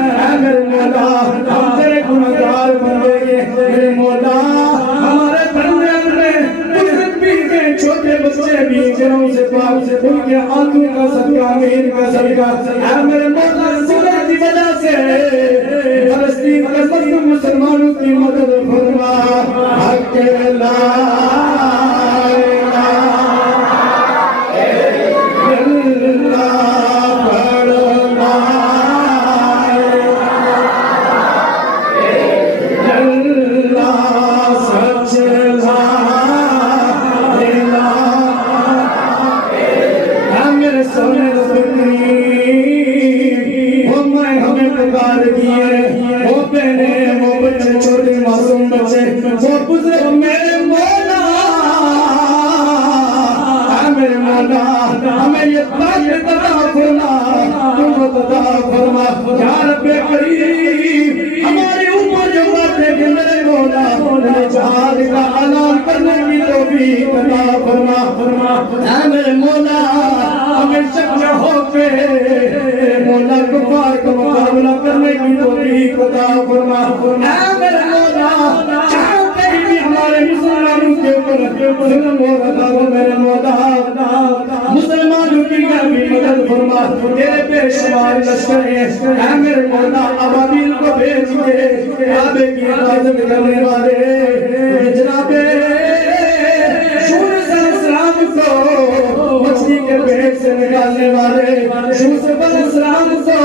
اے میرے مولا ہم تیرے گناہگار بندے ہیں میرے مولا ہمارے بندے اپنے بزرگ بھی ہیں چھوٹے بچے بھی جنہوں سے پاک سے ان کے ہاتھوں کا صدقہ امین کا صدقہ اے میرے مولا سورہ کی وجہ سے فلسطین کے مظلوم مسلمانوں کی مدد فرما حق لا ہمیں یہ طاقت عطا فرما قوت عطا فرما یا رب کریم ہماری عمر جو باتیں کہ میرے مولا جہاد کا اعلان کرنے کی توفیق عطا فرما اے میرے مولا ہمیں سچے ہو کے مولا کفار کا مقابلہ کرنے کی توفیق عطا فرما اے میرے مولا چاہتے ہی ہمارے مسلمانوں کے اوپر ظلم ہو رہا ہو میرے مولا مسلمانوں کی گرمی مدد فرما تیرے بے شمار لشکر ہیں اے میرے مولا ابابیل کو بھیج کے کعبے کی حفاظت کرنے والے جناب یونس علیہ السلام کو مچھلی کے پیٹ سے نکالنے والے یوسف علیہ السلام کو